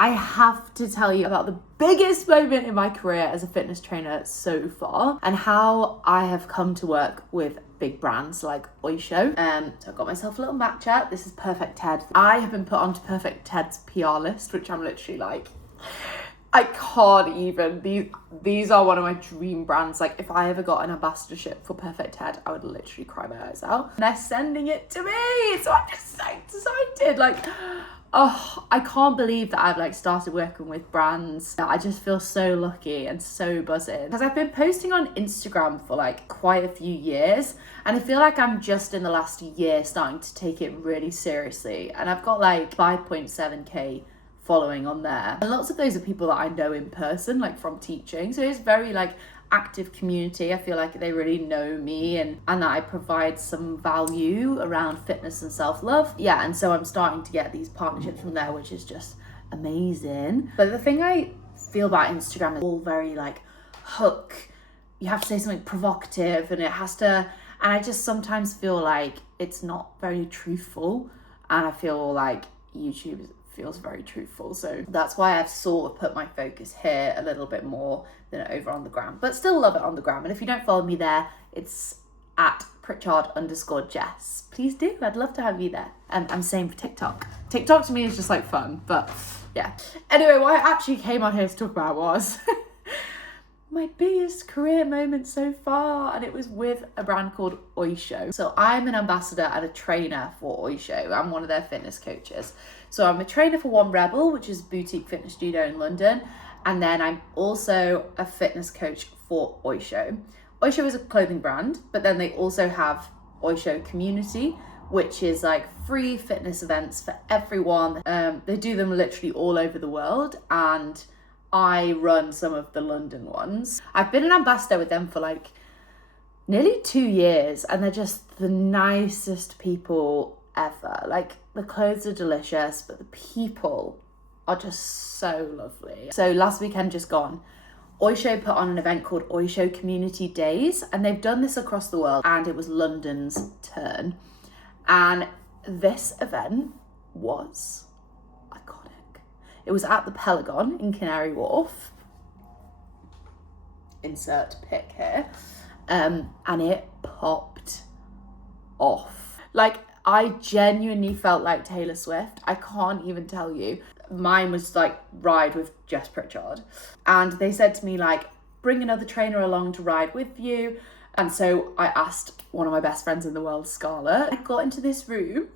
I have to tell you about the biggest moment in my career as a fitness trainer so far, and how I have come to work with big brands like Oysho. So I got myself a little matcha. This is Perfect Ted. I have been put onto Perfect Ted's PR list, which I'm literally like, I can't even. These are one of my dream brands. Like, if I ever got an ambassadorship for Perfect Ted, I would literally cry my eyes out. And they're sending it to me, so I'm just so excited. Like, oh, I can't believe that I've like started working with brands. I just feel so lucky and so buzzing, because I've been posting on Instagram for like quite a few years, and I feel like I'm just in the last year starting to take it really seriously, and I've got like 5.7k following on there, and lots of those are people that I know in person, like from teaching, so it's very like active community. I feel like they really know me, and that I provide some value around fitness and self-love. Yeah, and so I'm starting to get these partnerships from there, which is just amazing. But the thing I feel about Instagram is all very like hook. You have to say something provocative, and it has to, and I just sometimes feel like it's not very truthful, and I feel like YouTube feels very truthful, so that's why I've sort of put my focus here a little bit more than over on the gram, but still love it on the gram. And if you don't follow me there, it's at Pritchard_Jess. Please do, I'd love to have you there. I'm saying for TikTok to me is just like fun, but yeah. Anyway, what I actually came on here to talk about was my biggest career moment so far, and it was with a brand called Oysho. So I'm an ambassador and a trainer for Oysho. I'm one of their fitness coaches. So I'm a trainer for One Rebel, which is a boutique fitness studio in London, and then I'm also a fitness coach for Oysho. Oysho is a clothing brand, but then they also have Oysho Community, which is like free fitness events for everyone. They do them literally all over the world, and I run some of the London ones. I've been an ambassador with them for like nearly 2 years, and they're just the nicest people ever. Like, the clothes are delicious, but the people are just so lovely. So last weekend just gone, Oysho put on an event called Oysho Community Days, and they've done this across the world, and it was London's turn. And this event was iconic. It was at the Pelagon in Canary Wharf. Insert pic here. And it popped off. Like, I genuinely felt like Taylor Swift. I can't even tell you. Mine was like ride with Jess Pritchard. And they said to me like, bring another trainer along to ride with you. And so I asked one of my best friends in the world, Scarlett. I got into this room.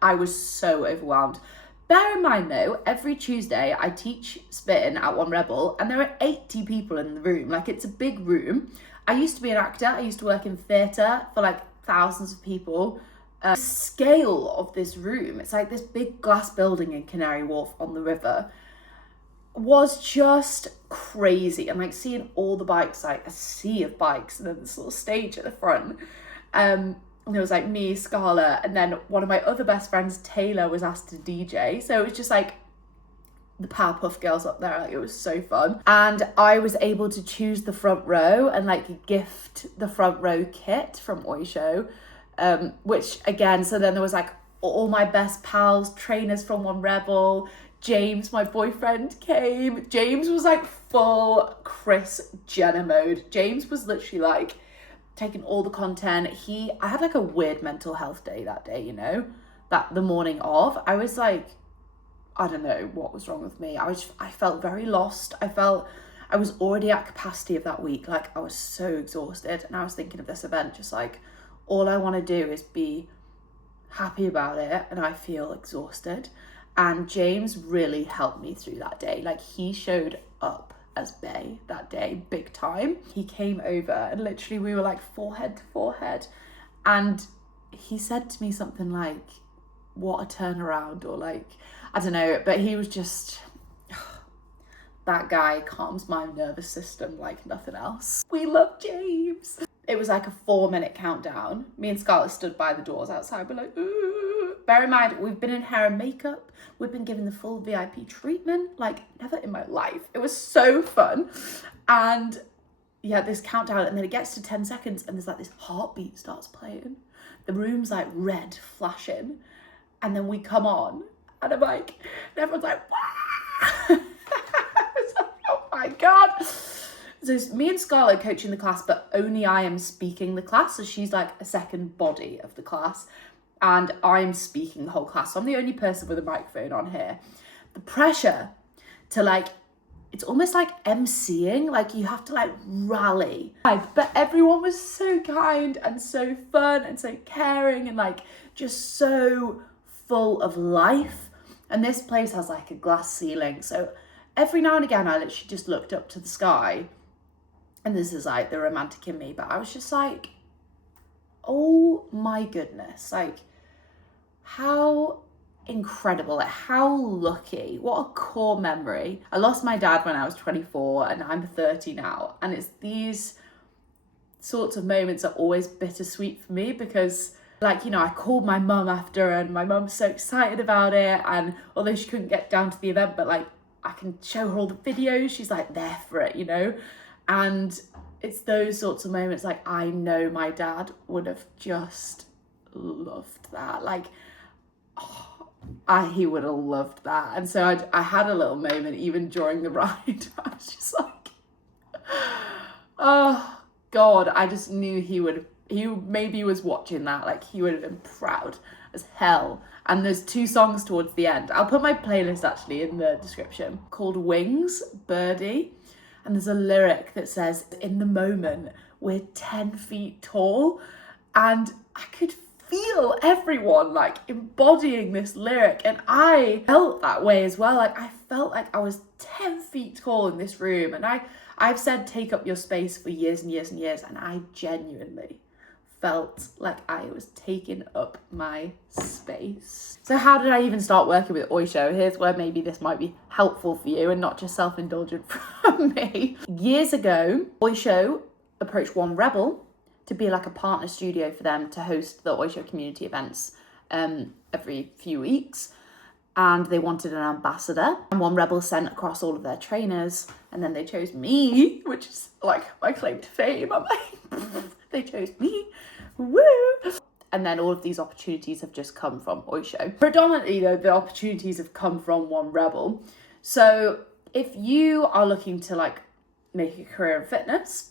I was so overwhelmed. Bear in mind though, every Tuesday I teach spitting at One Rebel, and there are 80 people in the room. Like, it's a big room. I used to be an actor. I used to work in theatre for like thousands of people. The scale of this room, it's like this big glass building in Canary Wharf on the river, was just crazy. And like seeing all the bikes, like a sea of bikes, and then this little stage at the front. And there was like me, Scarlett, and then one of my other best friends, Taylor, was asked to DJ. So it was just like the Powerpuff Girls up there. Like, it was so fun. And I was able to choose the front row and like gift the front row kit from Oysho, which again, so then there was like all my best pals, trainers from One Rebel. James, my boyfriend, came. James was like full Kris Jenner mode. James was literally like taking all the content. I had like a weird mental health day that day, you know, that the morning of, I was like, I don't know what was wrong with me. I felt very lost. I was already at capacity of that week. Like, I was so exhausted, and I was thinking of this event, just like, all I want to do is be happy about it, and I feel exhausted. And James really helped me through that day. Like, he showed up as Bay that day, big time. He came over, and literally we were like forehead to forehead, and he said to me something like, what a turnaround, or like, I don't know, but he was just, that guy calms my nervous system like nothing else. We love James. It was like a 4-minute countdown. Me and Scarlett stood by the doors outside. We're like, ooh. Bear in mind, we've been in hair and makeup. We've been given the full VIP treatment. Like, never in my life. It was so fun. And yeah, this countdown, and then it gets to 10 seconds, and there's like this heartbeat starts playing. The room's like red flashing. And then we come on, And I'm like, and everyone's like, wow. It's like, oh my God. So it's me and Scarlett coaching the class, but only I am speaking the class. So she's like a second body of the class and I'm speaking the whole class. So I'm the only person with a microphone on here. The pressure to like, it's almost like emceeing, like you have to like rally. But everyone was so kind and so fun and so caring and like just so full of life. And this place has like a glass ceiling. So every now and again, I literally just looked up to the sky. And this is like the romantic in me, but I was just like, oh my goodness, like how incredible, like how lucky, what a core memory. I lost my dad when I was 24 and I'm 30 now. And it's these sorts of moments are always bittersweet for me because like, you know, I called my mum after and my mum's so excited about it. And although she couldn't get down to the event, but like I can show her all the videos, she's like there for it, you know? And it's those sorts of moments like I know my dad would have just loved that. Like, he would have loved that. And so I had a little moment even during the ride. I was just like, oh God, I just knew he maybe was watching that. Like he would have been proud as hell. And there's 2 songs towards the end. I'll put my playlist actually in the description called Wings, Birdie. And there's a lyric that says, in the moment, we're 10 feet tall. And I could feel everyone like embodying this lyric. And I felt that way as well. Like I felt like I was 10 feet tall in this room. And I've said take up your space for years and years and years. And I genuinely felt like I was taking up my space. So how did I even start working with Oysho? Here's where maybe this might be helpful for you and not just self-indulgent from me. Years ago, Oysho approached One Rebel to be like a partner studio for them to host the Oysho community events every few weeks. And they wanted an ambassador. And One Rebel sent across all of their trainers. And then they chose me, which is like my claim to fame. I'm like, they chose me. Woo! And then all of these opportunities have just come from Oysho. Predominantly though, the opportunities have come from One Rebel. So if you are looking to like make a career in fitness,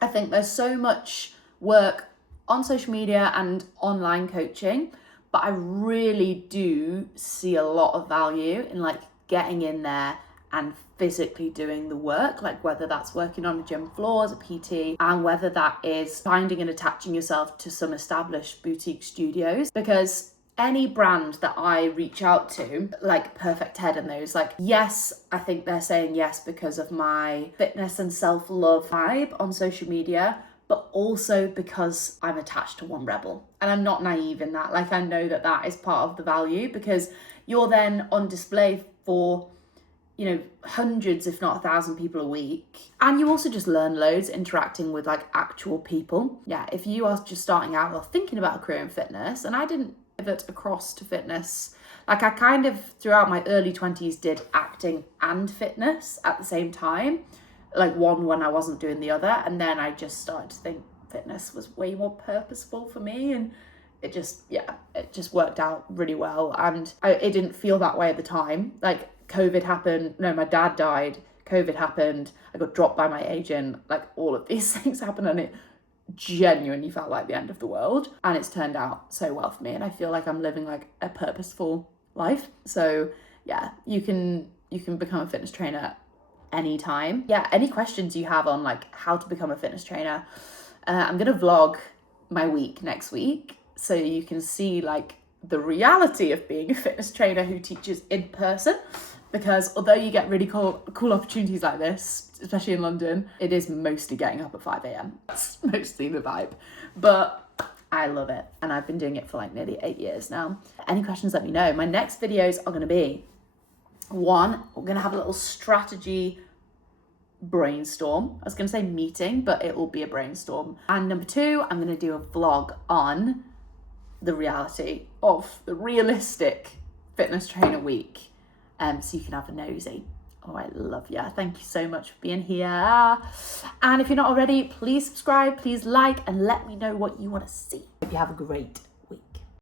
I think there's so much work on social media and online coaching, but I really do see a lot of value in like getting in there and physically doing the work, like whether that's working on a gym floor as a PT and whether that is finding and attaching yourself to some established boutique studios. Because any brand that I reach out to, like Perfect Head and those, like, yes, I think they're saying yes because of my fitness and self-love vibe on social media, but also because I'm attached to One Rebel. And I'm not naive in that. Like, I know that that is part of the value because you're then on display for, you know, hundreds, if not 1,000 people a week. And you also just learn loads interacting with like actual people. Yeah, if you are just starting out or thinking about a career in fitness, and I didn't pivot across to fitness, like I kind of throughout my early 20s did acting and fitness at the same time, like one when I wasn't doing the other. And then I just started to think fitness was way more purposeful for me. And it just worked out really well. And it didn't feel that way at the time. Like COVID happened, no, my dad died, COVID happened, I got dropped by my agent, like all of these things happened and it genuinely felt like the end of the world. And it's turned out so well for me and I feel like I'm living like a purposeful life. So yeah, you can become a fitness trainer anytime. Yeah, any questions you have on like how to become a fitness trainer, I'm gonna vlog my week next week so you can see like the reality of being a fitness trainer who teaches in person. Because although you get really cool opportunities like this, especially in London, it is mostly getting up at 5 a.m. That's mostly the vibe. But I love it. And I've been doing it for like nearly 8 years now. Any questions, let me know. My next videos are going to be, 1, we're going to have a little strategy brainstorm. I was going to say meeting, but it will be a brainstorm. And number 2, I'm going to do a vlog on the reality of the realistic fitness trainer week. So you can have a nosy. Oh, I love you. Thank you so much for being here. And if you're not already, please subscribe, please like, and let me know what you want to see. Hope you have a great